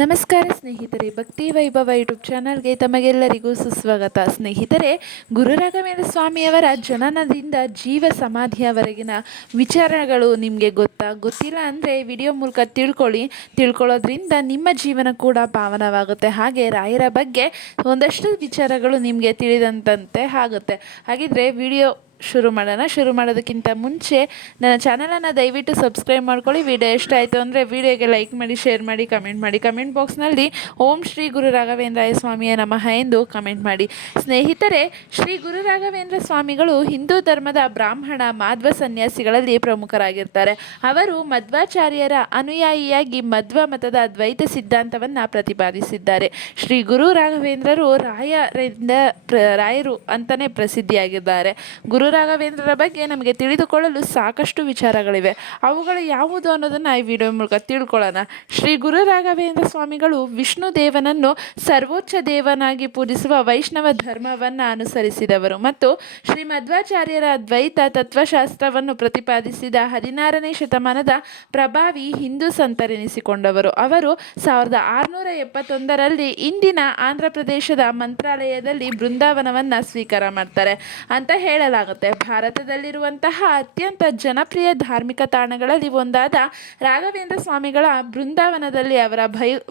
ನಮಸ್ಕಾರ ಸ್ನೇಹಿತರೆ, ಭಕ್ತಿ ವೈಭವ ಯೂಟ್ಯೂಬ್ ಚಾನಲ್ಗೆ ತಮಗೆಲ್ಲರಿಗೂ ಸುಸ್ವಾಗತ. ಸ್ನೇಹಿತರೆ, ಗುರು ರಾಘವೇಂದ್ರ ಸ್ವಾಮಿಯವರ ಜನನದಿಂದ ಜೀವ ಸಮಾಧಿಯವರೆಗಿನ ವಿಚಾರಗಳು ನಿಮಗೆ ಗೊತ್ತಿಲ್ಲ ಅಂದರೆ ವಿಡಿಯೋ ಮೂಲಕ ತಿಳ್ಕೊಳ್ಳೋದ್ರಿಂದ ನಿಮ್ಮ ಜೀವನ ಕೂಡ ಪಾವನವಾಗುತ್ತೆ. ಹಾಗೆ ರಾಯರ ಬಗ್ಗೆ ಒಂದಷ್ಟು ವಿಚಾರಗಳು ನಿಮಗೆ ತಿಳಿದಂತೆ ಆಗುತ್ತೆ. ಹಾಗಿದ್ರೆ ವಿಡಿಯೋ ಶುರು ಮಾಡೋದಕ್ಕಿಂತ ಮುಂಚೆ ನನ್ನ ಚಾನಲನ್ನು ದಯವಿಟ್ಟು ಸಬ್ಸ್ಕ್ರೈಬ್ ಮಾಡ್ಕೊಳ್ಳಿ. ವಿಡಿಯೋ ಇಷ್ಟ ಆಯಿತು ಅಂದರೆ ವಿಡಿಯೋಗೆ ಲೈಕ್ ಮಾಡಿ, ಶೇರ್ ಮಾಡಿ, ಕಮೆಂಟ್ ಮಾಡಿ. ಕಮೆಂಟ್ ಬಾಕ್ಸ್ನಲ್ಲಿ ಓಂ ಶ್ರೀ ಗುರು ರಾಘವೇಂದ್ರಾಯ ಸ್ವಾಮಿಯ ನಮಃ ಎಂದು ಕಮೆಂಟ್ ಮಾಡಿ. ಸ್ನೇಹಿತರೆ, ಶ್ರೀ ಗುರು ರಾಘವೇಂದ್ರ ಸ್ವಾಮಿಗಳು ಹಿಂದೂ ಧರ್ಮದ ಬ್ರಾಹ್ಮಣ ಮಾಧ್ವ ಸನ್ಯಾಸಿಗಳಲ್ಲಿ ಪ್ರಮುಖರಾಗಿರ್ತಾರೆ. ಅವರು ಮಧ್ವಾಚಾರ್ಯರ ಅನುಯಾಯಿಯಾಗಿ ಮಧ್ವ ಮತದ ದ್ವೈತ ಸಿದ್ಧಾಂತವನ್ನು ಪ್ರತಿಪಾದಿಸಿದ್ದಾರೆ. ಶ್ರೀ ಗುರು ರಾಘವೇಂದ್ರರು ರಾಯರು ಅಂತಲೇ ಪ್ರಸಿದ್ಧಿಯಾಗಿದ್ದಾರೆ. ಗುರು ರಾಘವೇಂದ್ರರ ಬಗ್ಗೆ ನಮಗೆ ತಿಳಿದುಕೊಳ್ಳಲು ಸಾಕಷ್ಟು ವಿಚಾರಗಳಿವೆ. ಅವುಗಳು ಯಾವುದು ಅನ್ನೋದನ್ನು ಈ ವಿಡಿಯೋ ಮೂಲಕ ತಿಳ್ಕೊಳ್ಳೋಣ. ಶ್ರೀ ಗುರು ರಾಘವೇಂದ್ರ ಸ್ವಾಮಿಗಳು ವಿಷ್ಣು ದೇವನನ್ನು ಸರ್ವೋಚ್ಚ ದೇವನಾಗಿ ಪೂಜಿಸುವ ವೈಷ್ಣವ ಧರ್ಮವನ್ನು ಅನುಸರಿಸಿದವರು ಮತ್ತು ಶ್ರೀ ಮಧ್ವಾಚಾರ್ಯರ ದ್ವೈತ ತತ್ವಶಾಸ್ತ್ರವನ್ನು ಪ್ರತಿಪಾದಿಸಿದ 16ನೇ ಶತಮಾನದ ಪ್ರಭಾವಿ ಹಿಂದೂ ಸಂತರೆನಿಸಿಕೊಂಡವರು. ಅವರು 1671ರಲ್ಲಿ ಇಂದಿನ ಆಂಧ್ರ ಪ್ರದೇಶದ ಮಂತ್ರಾಲಯದಲ್ಲಿ ಬೃಂದಾವನವನ್ನು ಸ್ವೀಕಾರ ಮಾಡ್ತಾರೆ ಅಂತ ಹೇಳಲಾಗುತ್ತೆ. ಭಾರತದಲ್ಲಿರುವಂತಹ ಅತ್ಯಂತ ಜನಪ್ರಿಯ ಧಾರ್ಮಿಕ ತಾಣಗಳಲ್ಲಿ ಒಂದಾದ ರಾಘವೇಂದ್ರ ಸ್ವಾಮಿಗಳ ಬೃಂದಾವನದಲ್ಲಿ ಅವರ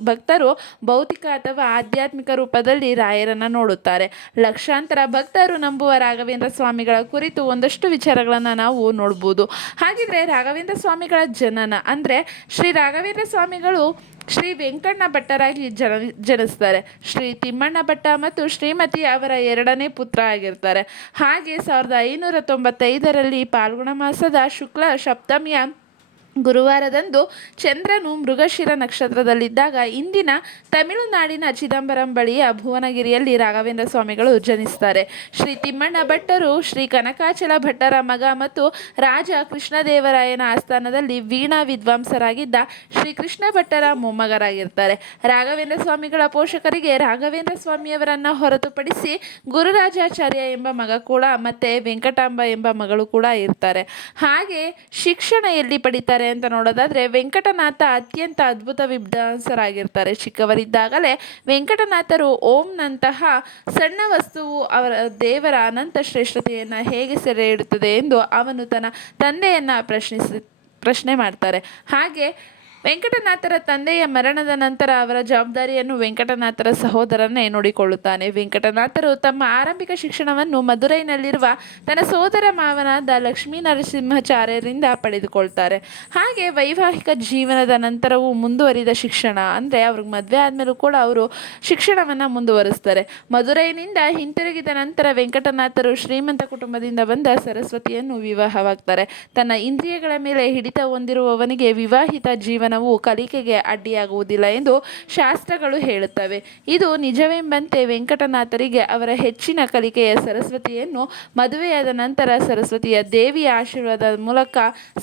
ಭಕ್ತರು ಭೌತಿಕ ಅಥವಾ ಆಧ್ಯಾತ್ಮಿಕ ರೂಪದಲ್ಲಿ ರಾಯರನ್ನು ನೋಡುತ್ತಾರೆ. ಲಕ್ಷಾಂತರ ಭಕ್ತರು ನಂಬುವ ರಾಘವೇಂದ್ರ ಸ್ವಾಮಿಗಳ ಕುರಿತು ಒಂದಷ್ಟು ವಿಚಾರಗಳನ್ನು ನಾವು ನೋಡ್ಬೋದು. ಹಾಗಿದ್ರೆ ರಾಘವೇಂದ್ರ ಸ್ವಾಮಿಗಳ ಜನನ ಅಂದರೆ ಶ್ರೀ ರಾಘವೇಂದ್ರ ಸ್ವಾಮಿಗಳು ಶ್ರೀ ವೆಂಕಣ್ಣ ಭಟ್ಟರಾಗಿ ಜನಿಸ್ತಾರೆ. ಶ್ರೀ ತಿಮ್ಮಣ್ಣ ಭಟ್ಟ ಮತ್ತು ಶ್ರೀಮತಿ ಅವರ ಎರಡನೇ ಪುತ್ರ ಆಗಿರ್ತಾರೆ. ಹಾಗೆ 1595ರಲ್ಲಿ ಫಾಲ್ಗುಣ ಮಾಸದ ಶುಕ್ಲ ಸಪ್ತಮಿಯ ಗುರುವಾರದಂದು ಚಂದ್ರನು ಮೃಗಶಿರ ನಕ್ಷತ್ರದಲ್ಲಿದ್ದಾಗ ಇಂದಿನ ತಮಿಳುನಾಡಿನ ಚಿದಂಬರಂ ಬಳಿಯ ಭುವನಗಿರಿಯಲ್ಲಿ ರಾಘವೇಂದ್ರ ಸ್ವಾಮಿಗಳು ಜನಿಸ್ತಾರೆ. ಶ್ರೀ ತಿಮ್ಮಣ್ಣ ಭಟ್ಟರು ಶ್ರೀ ಕನಕಾಚಲ ಭಟ್ಟರ ಮಗ ಮತ್ತು ರಾಜ ಕೃಷ್ಣದೇವರಾಯನ ಆಸ್ಥಾನದಲ್ಲಿ ವೀಣಾ ವಿದ್ವಾಂಸರಾಗಿದ್ದ ಶ್ರೀ ಕೃಷ್ಣ ಭಟ್ಟರ ಮೊಮ್ಮಗರಾಗಿರ್ತಾರೆ. ರಾಘವೇಂದ್ರ ಸ್ವಾಮಿಗಳ ಪೋಷಕರಿಗೆ ರಾಘವೇಂದ್ರ ಸ್ವಾಮಿಯವರನ್ನು ಹೊರತುಪಡಿಸಿ ಗುರುರಾಜಾಚಾರ್ಯ ಎಂಬ ಮಗ ಕೂಡ ಮತ್ತೆ ವೆಂಕಟಾಂಬ ಎಂಬ ಮಗಳು ಕೂಡ ಇರ್ತಾರೆ. ಹಾಗೆ ಶಿಕ್ಷಣ ಎಲ್ಲಿ ಪಡಿತಾರೆ ಅಂತ ನೋಡೋದಾದ್ರೆ ವೆಂಕಟನಾಥ ಅತ್ಯಂತ ಅದ್ಭುತ ವಿದ್ವಾಂಸರಾಗಿರ್ತಾರೆ. ಚಿಕ್ಕವರಿದ್ದಾಗಲೇ ವೆಂಕಟನಾಥರು ಓಂನಂತಹ ಸಣ್ಣ ವಸ್ತುವು ಅವರ ದೇವರ ಅನಂತ ಶ್ರೇಷ್ಠತೆಯನ್ನು ಹೇಗೆ ಸೆರೆ ಹಿಡುತ್ತದೆ ಎಂದು ಅವನು ತನ್ನ ತಂದೆಯನ್ನು ಪ್ರಶ್ನೆ ಮಾಡ್ತಾರೆ. ಹಾಗೆ ವೆಂಕಟನಾಥರ ತಂದೆಯ ಮರಣದ ನಂತರ ಅವರ ಜವಾಬ್ದಾರಿಯನ್ನು ವೆಂಕಟನಾಥರ ಸಹೋದರನೇ ನೋಡಿಕೊಳ್ಳುತ್ತಾನೆ. ವೆಂಕಟನಾಥರು ತಮ್ಮ ಆರಂಭಿಕ ಶಿಕ್ಷಣವನ್ನು ಮದುರೈನಲ್ಲಿರುವ ತನ್ನ ಸೋದರ ಮಾವನಾದ ಲಕ್ಷ್ಮೀ ನರಸಿಂಹಾಚಾರ್ಯರಿಂದ ಪಡೆದುಕೊಳ್ತಾರೆ. ಹಾಗೆ ವೈವಾಹಿಕ ಜೀವನದ ನಂತರವೂ ಮುಂದುವರಿದ ಶಿಕ್ಷಣ ಅಂದರೆ ಅವ್ರಿಗೆ ಮದುವೆ ಆದಮೇಲೂ ಕೂಡ ಅವರು ಶಿಕ್ಷಣವನ್ನು ಮುಂದುವರಿಸ್ತಾರೆ. ಮದುರೈನಿಂದ ಹಿಂತಿರುಗಿದ ನಂತರ ವೆಂಕಟನಾಥರು ಶ್ರೀಮಂತ ಕುಟುಂಬದಿಂದ ಬಂದ ಸರಸ್ವತಿಯನ್ನು ವಿವಾಹವಾಗ್ತಾರೆ. ತನ್ನ ಇಂದ್ರಿಯಗಳ ಮೇಲೆ ಹಿಡಿತ ಹೊಂದಿರುವವನಿಗೆ ವಿವಾಹಿತ ಜೀವನವು ಕಲಿಕೆಗೆ ಅಡ್ಡಿಯಾಗುವುದಿಲ್ಲ ಎಂದು ಶಾಸ್ತ್ರಗಳು ಹೇಳುತ್ತವೆ. ಇದು ನಿಜವೆಂಬಂತೆ ವೆಂಕಟನಾಥರಿಗೆ ಅವರ ಹೆಚ್ಚಿನ ಕಲಿಕೆಯ ಸರಸ್ವತಿಯನ್ನು ಮದುವೆಯಾದ ನಂತರ ಸರಸ್ವತಿಯ ದೇವಿಯ ಆಶೀರ್ವಾದದ ಮೂಲಕ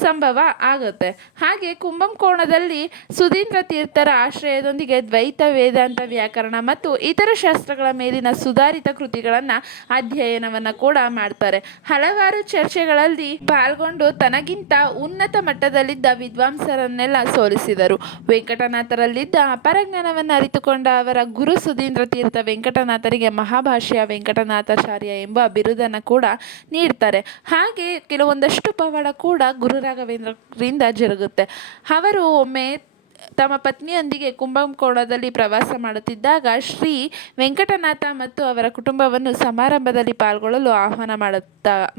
ಸಂಭವ ಆಗುತ್ತೆ. ಹಾಗೆ ಕುಂಭಕೋಣದಲ್ಲಿ ಸುಧೀಂದ್ರ ತೀರ್ಥರ ಆಶ್ರಯದೊಂದಿಗೆ ದ್ವೈತ, ವೇದಾಂತ, ವ್ಯಾಕರಣ ಮತ್ತು ಇತರ ಶಾಸ್ತ್ರಗಳ ಮೇಲಿನ ಸುಧಾರಿತ ಕೃತಿಗಳನ್ನು ಅಧ್ಯಯನವನ್ನು ಕೂಡ ಮಾಡ್ತಾರೆ. ಹಲವಾರು ಚರ್ಚೆಗಳಲ್ಲಿ ಪಾಲ್ಗೊಂಡು ತನಗಿಂತ ಉನ್ನತ ಮಟ್ಟದಲ್ಲಿದ್ದ ವಿದ್ವಾಂಸರನ್ನೆಲ್ಲ ಸೋಲಿಸಿದರು. ವೆಂಕಟನಾಥರಲ್ಲಿದ್ದ ಅಪರಜ್ಞಾನವನ್ನು ಅರಿತುಕೊಂಡ ಅವರ ಗುರು ಸುಧೀಂದ್ರ ತೀರ್ಥ ವೆಂಕಟನಾಥರಿಗೆ ಮಹಾಭಾಷ್ಯ ವೆಂಕಟನಾಥಾಚಾರ್ಯ ಎಂಬ ಬಿರುದನ್ನು ಕೂಡ ನೀಡ್ತಾರೆ. ಹಾಗೆ ಕೆಲವೊಂದಷ್ಟು ಪವಾಡ ಕೂಡ ಗುರು ರಾಘವೇಂದ್ರರಿಂದ ಜರುಗುತ್ತೆ. ಅವರು ಒಮ್ಮೆ ತಮ್ಮ ಪತ್ನಿಯೊಂದಿಗೆ ಕುಂಭಕೋಣದಲ್ಲಿ ಪ್ರವಾಸ ಮಾಡುತ್ತಿದ್ದಾಗ ಶ್ರೀ ವೆಂಕಟನಾಥ ಮತ್ತು ಅವರ ಕುಟುಂಬವನ್ನು ಸಮಾರಂಭದಲ್ಲಿ ಪಾಲ್ಗೊಳ್ಳಲು ಆಹ್ವಾನ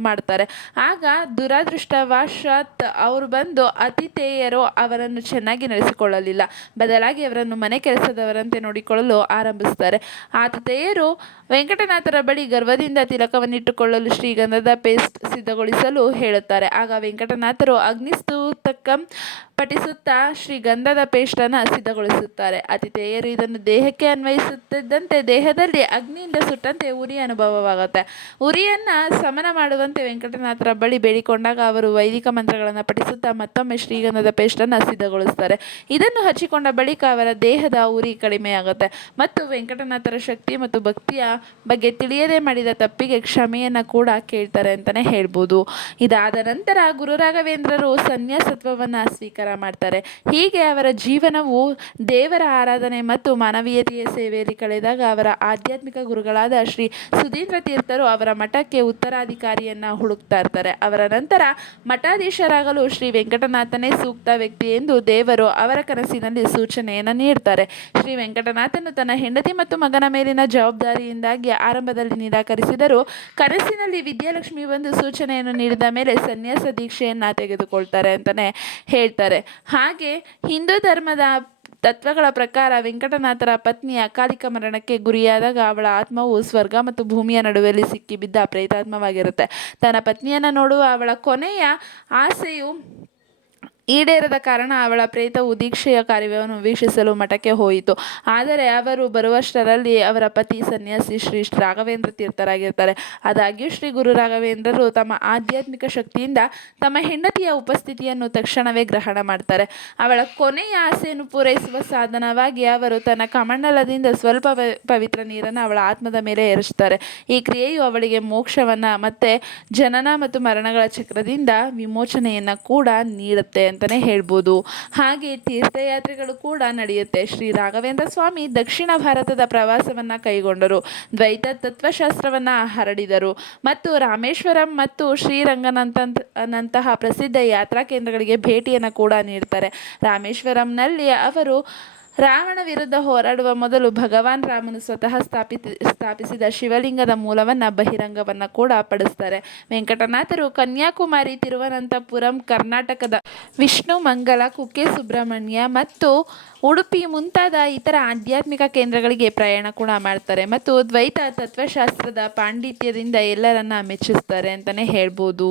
ಮಾಡ್ತಾರೆ. ಆಗ ದುರದೃಷ್ಟವಶಾತ್ ಅವರು ಬಂದು ಆತಿಥೇಯರು ಅವರನ್ನು ಚೆನ್ನಾಗಿ ನಡೆಸಿಕೊಳ್ಳಲಿಲ್ಲ. ಬದಲಾಗಿ ಅವರನ್ನು ಮನೆ ಕೆಲಸದವರಂತೆ ನೋಡಿಕೊಳ್ಳಲು ಆರಂಭಿಸ್ತಾರೆ. ಆತಿಥೇಯರು ವೆಂಕಟನಾಥರ ಬಳಿ ಗರ್ವದಿಂದ ತಿಲಕವನ್ನಿಟ್ಟುಕೊಳ್ಳಲು ಶ್ರೀಗಂಧದ ಪೇಸ್ಟ್ ಸಿದ್ಧಗೊಳಿಸಲು ಹೇಳುತ್ತಾರೆ. ಆಗ ವೆಂಕಟನಾಥರು ಅಗ್ನಿಸ್ತೂತಕಂ ಪಠಿಸುತ್ತಾ ಶ್ರೀಗಂಧದ ಪೇಸ್ಟನ್ನು ಸಿದ್ಧಗೊಳಿಸುತ್ತಾರೆ. ಆತಿಥೇಯರು ಇದನ್ನು ದೇಹಕ್ಕೆ ಅನ್ವಯಿಸುತ್ತಿದ್ದಂತೆ ದೇಹದಲ್ಲಿ ಅಗ್ನಿಯಿಂದ ಸುಟ್ಟಂತೆ ಉರಿ ಅನುಭವವಾಗುತ್ತೆ. ಉರಿಯನ್ನು ಸಮನ ಮಾಡುವಂತೆ ವೆಂಕಟನಾಥರ ಬಳಿ ಬೇಡಿಕೊಂಡಾಗ ಅವರು ವೈದಿಕ ಮಂತ್ರಗಳನ್ನು ಪಠಿಸುತ್ತಾ ಮತ್ತೊಮ್ಮೆ ಶ್ರೀಗಂಧದ ಪೇಸ್ಟನ್ನು ಸಿದ್ಧಗೊಳಿಸ್ತಾರೆ. ಇದನ್ನು ಹಚ್ಚಿಕೊಂಡ ಬಳಿಕ ಅವರ ದೇಹದ ಉರಿ ಕಡಿಮೆಯಾಗುತ್ತೆ ಮತ್ತು ವೆಂಕಟನಾಥರ ಶಕ್ತಿ ಮತ್ತು ಭಕ್ತಿಯ ಬಗ್ಗೆ ತಿಳಿಯದೆ ಮಾಡಿದ ತಪ್ಪಿಗೆ ಕ್ಷಮೆಯನ್ನು ಕೂಡ ಕೇಳ್ತಾರೆ ಅಂತಲೇ ಹೇಳ್ಬೋದು. ಇದಾದ ನಂತರ ಗುರು ರಾಘವೇಂದ್ರರು ಸನ್ಯಾಸತ್ವವನ್ನು ಸ್ವೀಕಾರ ಸ್ವೀಕಾರ ಮಾಡ್ತಾರೆ. ಹೀಗೆ ಅವರ ಜೀವನವು ದೇವರ ಆರಾಧನೆ ಮತ್ತು ಮಾನವೀಯತೆಯ ಸೇವೆಯಲ್ಲಿ ಕಳೆದಾಗ ಅವರ ಆಧ್ಯಾತ್ಮಿಕ ಗುರುಗಳಾದ ಶ್ರೀ ಸುಧೀಂದ್ರ ತೀರ್ಥರು ಅವರ ಮಠಕ್ಕೆ ಉತ್ತರಾಧಿಕಾರಿಯನ್ನು ಹುಡುಕ್ತಾ ಇರ್ತಾರೆ. ಅವರ ನಂತರ ಮಠಾಧೀಶರಾಗಲು ಶ್ರೀ ವೆಂಕಟನಾಥನೇ ಸೂಕ್ತ ವ್ಯಕ್ತಿ ಎಂದು ದೇವರು ಅವರ ಕನಸಿನಲ್ಲಿ ಸೂಚನೆಯನ್ನು ನೀಡ್ತಾರೆ. ಶ್ರೀ ವೆಂಕಟನಾಥನು ತನ್ನ ಹೆಂಡತಿ ಮತ್ತು ಮಗನ ಮೇಲಿನ ಜವಾಬ್ದಾರಿಯಿಂದಾಗಿ ಆರಂಭದಲ್ಲಿ ನಿರಾಕರಿಸಿದರು. ಕನಸಿನಲ್ಲಿ ವಿದ್ಯಾಲಕ್ಷ್ಮಿ ಒಂದು ಸೂಚನೆಯನ್ನು ನೀಡಿದ ಮೇಲೆ ಸನ್ಯಾಸ ದೀಕ್ಷೆಯನ್ನು ತೆಗೆದುಕೊಳ್ತಾರೆ ಅಂತಲೇ ಹೇಳ್ತಾರೆ. ಹಾಗೆ ಹಿಂದೂ ಧರ್ಮದ ತತ್ವಗಳ ಪ್ರಕಾರ ವೆಂಕಟನಾಥರ ಪತ್ನಿ ಅಕಾಲಿಕ ಮರಣಕ್ಕೆ ಗುರಿಯಾದಾಗ ಅವಳ ಆತ್ಮವು ಸ್ವರ್ಗ ಮತ್ತು ಭೂಮಿಯ ನಡುವೆಯಲ್ಲಿ ಸಿಕ್ಕಿಬಿದ್ದ ಪ್ರೇತಾತ್ಮವಾಗಿರುತ್ತೆ. ತನ್ನ ಪತ್ನಿಯನ್ನು ನೋಡುವ ಅವಳ ಕೊನೆಯ ಆಸೆಯು ಈಡೇರದ ಕಾರಣ ಅವಳ ಪ್ರೇತವು ದೀಕ್ಷೆಯ ಕಾರ್ಯವನ್ನು ವೀಕ್ಷಿಸಲು ಮಠಕ್ಕೆ ಹೋಯಿತು. ಆದರೆ ಅವರು ಬರುವಷ್ಟರಲ್ಲಿ ಅವರ ಪತಿ ಸನ್ಯಾಸಿ ಶ್ರೀ ರಾಘವೇಂದ್ರ ತೀರ್ಥರಾಗಿರ್ತಾರೆ. ಆದಾಗ್ಯೂ ಶ್ರೀ ಗುರು ರಾಘವೇಂದ್ರರು ತಮ್ಮ ಆಧ್ಯಾತ್ಮಿಕ ಶಕ್ತಿಯಿಂದ ತಮ್ಮ ಹೆಂಡತಿಯ ಉಪಸ್ಥಿತಿಯನ್ನು ತಕ್ಷಣವೇ ಗ್ರಹಣ ಮಾಡ್ತಾರೆ. ಅವಳ ಕೊನೆಯ ಆಸೆಯನ್ನು ಪೂರೈಸುವ ಸಾಧನವಾಗಿ ಅವರು ತನ್ನ ಕಮಂಡಲದಿಂದ ಸ್ವಲ್ಪ ಪವಿತ್ರ ನೀರನ್ನು ಅವಳ ಆತ್ಮದ ಮೇಲೆ ಎರಚ್ತಾರೆ. ಈ ಕ್ರಿಯೆಯು ಅವಳಿಗೆ ಮೋಕ್ಷವನ್ನು ಮತ್ತು ಜನನ ಮತ್ತು ಮರಣಗಳ ಚಕ್ರದಿಂದ ವಿಮೋಚನೆಯನ್ನು ಕೂಡ ನೀಡುತ್ತೆ ಅಂತಲೇ ಹೇಳ್ಬೋದು. ಹಾಗೆ ತೀರ್ಥಯಾತ್ರೆಗಳು ಕೂಡ ನಡೆಯುತ್ತೆ. ಶ್ರೀ ರಾಘವೇಂದ್ರ ಸ್ವಾಮಿ ದಕ್ಷಿಣ ಭಾರತದ ಪ್ರವಾಸವನ್ನು ಕೈಗೊಂಡರು, ದ್ವೈತ ತತ್ವಶಾಸ್ತ್ರವನ್ನು ಹರಡಿದರು ಮತ್ತು ರಾಮೇಶ್ವರಂ ಮತ್ತು ಶ್ರೀರಂಗನಂತಹ ಪ್ರಸಿದ್ಧ ಯಾತ್ರಾ ಕೇಂದ್ರಗಳಿಗೆ ಭೇಟಿಯನ್ನು ಕೂಡ ನೀಡ್ತಾರೆ. ರಾಮೇಶ್ವರಂನಲ್ಲಿ ಅವರು ರಾವಣ ವಿರುದ್ಧ ಹೋರಾಡುವ ಮೊದಲು ಭಗವಾನ್ ರಾಮನು ಸ್ವತಃ ಸ್ಥಾಪಿಸಿದ ಶಿವಲಿಂಗದ ಮೂಲವನ್ನು ಬಹಿರಂಗವನ್ನು ಕೂಡ ಪಡಿಸ್ತಾರೆ. ವೆಂಕಟನಾಥರು ಕನ್ಯಾಕುಮಾರಿ, ತಿರುವನಂತಪುರಂ, ಕರ್ನಾಟಕದ ವಿಷ್ಣು ಮಂಗಲ, ಕುಕ್ಕೆ ಸುಬ್ರಹ್ಮಣ್ಯ ಮತ್ತು ಉಡುಪಿ ಮುಂತಾದ ಇತರ ಆಧ್ಯಾತ್ಮಿಕ ಕೇಂದ್ರಗಳಿಗೆ ಪ್ರಯಾಣ ಕೂಡ ಮಾಡ್ತಾರೆ ಮತ್ತು ದ್ವೈತ ತತ್ವಶಾಸ್ತ್ರದ ಪಾಂಡಿತ್ಯದಿಂದ ಎಲ್ಲರನ್ನ ಮೆಚ್ಚಿಸ್ತಾರೆ ಅಂತಲೇ ಹೇಳ್ಬೋದು.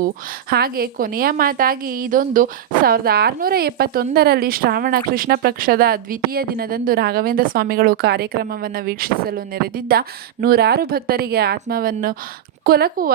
ಹಾಗೆ ಕೊನೆಯ ಮಾತಾಗಿ ಇದೊಂದು 1671ರಲ್ಲಿ ಶ್ರಾವಣ ಕೃಷ್ಣ ಪಕ್ಷದ ದ್ವಿತೀಯ ದಿನದಂದು ರಾಘವೇಂದ್ರ ಸ್ವಾಮಿಗಳು ಕಾರ್ಯಕ್ರಮವನ್ನು ವೀಕ್ಷಿಸಲು ನೆರೆದಿದ್ದ ನೂರಾರು ಭಕ್ತರಿಗೆ ಆತ್ಮವನ್ನು ಕೊಲಕುವ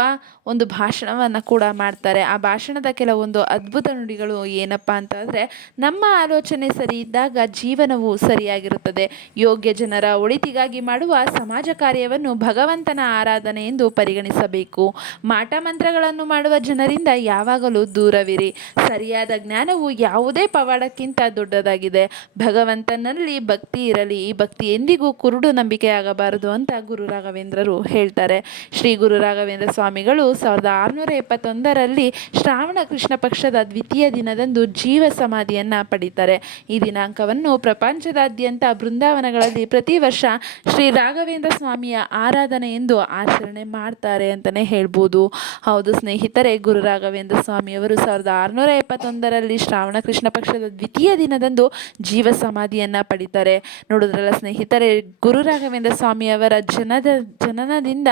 ಒಂದು ಭಾಷಣವನ್ನು ಕೂಡ ಮಾಡ್ತಾರೆ. ಆ ಭಾಷಣದ ಕೆಲವೊಂದು ಅದ್ಭುತ ನುಡಿಗಳು ಏನಪ್ಪ ಅಂತಂದರೆ, ನಮ್ಮ ಆಲೋಚನೆ ಸರಿ ಇದ್ದಾಗ ಜೀವನವು ಸರಿಯಾಗಿರುತ್ತದೆ. ಯೋಗ್ಯ ಜನರ ಒಳಿತಿಗಾಗಿ ಮಾಡುವ ಸಮಾಜ ಕಾರ್ಯವನ್ನು ಭಗವಂತನ ಆರಾಧನೆ ಎಂದು ಪರಿಗಣಿಸಬೇಕು. ಮಾಟ ಮಂತ್ರಗಳನ್ನು ಮಾಡುವ ಜನರಿಂದ ಯಾವಾಗಲೂ ದೂರವಿರಿ. ಸರಿಯಾದ ಜ್ಞಾನವು ಯಾವುದೇ ಪವಾಡಕ್ಕಿಂತ ದೊಡ್ಡದಾಗಿದೆ. ಭಗವಂತನಲ್ಲಿ ಭಕ್ತಿ ಇರಲಿ. ಈ ಭಕ್ತಿ ಎಂದಿಗೂ ಕುರುಡು ನಂಬಿಕೆಯಾಗಬಾರದು ಅಂತ ಗುರು ರಾಘವೇಂದ್ರರು ಹೇಳ್ತಾರೆ. ಶ್ರೀ ಗುರು ರಾಘವೇಂದ್ರ ಸ್ವಾಮಿಗಳು 1671ರಲ್ಲಿ ಶ್ರಾವಣ ಕೃಷ್ಣ ಪಕ್ಷದ ದ್ವಿತೀಯ ದಿನದಂದು ಜೀವ ಸಮಾಧಿಯನ್ನು ಪಡೀತಾರೆ. ಈ ದಿನಾಂಕವನ್ನು ಪ್ರಪಂಚದಾದ್ಯಂತ ಬೃಂದಾವನಗಳಲ್ಲಿ ಪ್ರತಿ ವರ್ಷ ಶ್ರೀ ರಾಘವೇಂದ್ರ ಸ್ವಾಮಿಯ ಆರಾಧನೆ ಎಂದು ಆಚರಣೆ ಮಾಡ್ತಾರೆ ಅಂತಲೇ ಹೇಳ್ಬೋದು. ಹೌದು ಸ್ನೇಹಿತರೆ, ಗುರು ರಾಘವೇಂದ್ರ ಸ್ವಾಮಿಯವರು 1671ರಲ್ಲಿ ಶ್ರಾವಣ ಕೃಷ್ಣ ಪಕ್ಷದ ದ್ವಿತೀಯ ದಿನದಂದು ಜೀವ ಸಮಾಧಿಯನ್ನು ಪಡೀತಾರೆ. ನೋಡಿದ್ರಲ್ಲ ಸ್ನೇಹಿತರೆ, ಗುರು ರಾಘವೇಂದ್ರ ಸ್ವಾಮಿಯವರ ಜನನದಿಂದ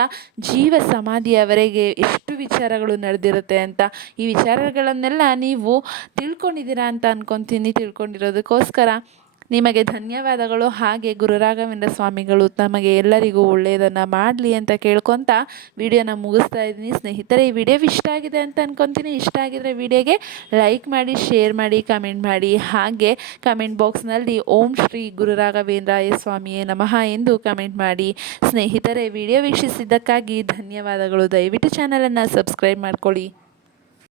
ಜೀವ ಸಮಾಧಿಯವರೆಗೆ ಎಷ್ಟು ವಿಚಾರಗಳು ನಡೆದಿರುತ್ತೆ ಅಂತ. ಈ ವಿಚಾರಗಳನ್ನೆಲ್ಲ ನೀವು ತಿಳ್ಕೊಂಡಿದ್ದೀರಾ ಅಂತ ಅನ್ಕೊತೀನಿ. ತಿಳ್ಕೊಂಡಿರೋದಕ್ಕೋಸ್ಕರ ನಿಮಗೆ ಧನ್ಯವಾದಗಳು. ಹಾಗೆ ಗುರು ರಾಘವೇಂದ್ರ ಸ್ವಾಮಿಗಳು ನಮಗೆ ಎಲ್ಲರಿಗೂ ಒಳ್ಳೆಯದನ್ನು ಮಾಡಲಿ ಅಂತ ಕೇಳ್ಕೊತ ವಿಡಿಯೋನ ಮುಗಿಸ್ತಾ ಇದ್ದೀನಿ. ಸ್ನೇಹಿತರೆ, ಈ ವಿಡಿಯೋ ಇಷ್ಟ ಆಗಿದೆ ಅಂತ ಅನ್ಕೊತೀನಿ. ಇಷ್ಟ ಆಗಿದ್ರೆ ವಿಡಿಯೋಗೆ ಲೈಕ್ ಮಾಡಿ, ಶೇರ್ ಮಾಡಿ, ಕಮೆಂಟ್ ಮಾಡಿ. ಹಾಗೆ ಕಮೆಂಟ್ ಬಾಕ್ಸ್ನಲ್ಲಿ ಓಂ ಶ್ರೀ ಗುರು ರಾಘವೇಂದ್ರಾಯ ಸ್ವಾಮಿಯೇ ನಮಃ ಎಂದು ಕಮೆಂಟ್ ಮಾಡಿ. ಸ್ನೇಹಿತರೆ, ವಿಡಿಯೋ ವೀಕ್ಷಿಸಿದ್ದಕ್ಕಾಗಿ ಧನ್ಯವಾದಗಳು. ದಯವಿಟ್ಟು ಚಾನಲನ್ನು ಸಬ್ಸ್ಕ್ರೈಬ್ ಮಾಡ್ಕೊಳ್ಳಿ.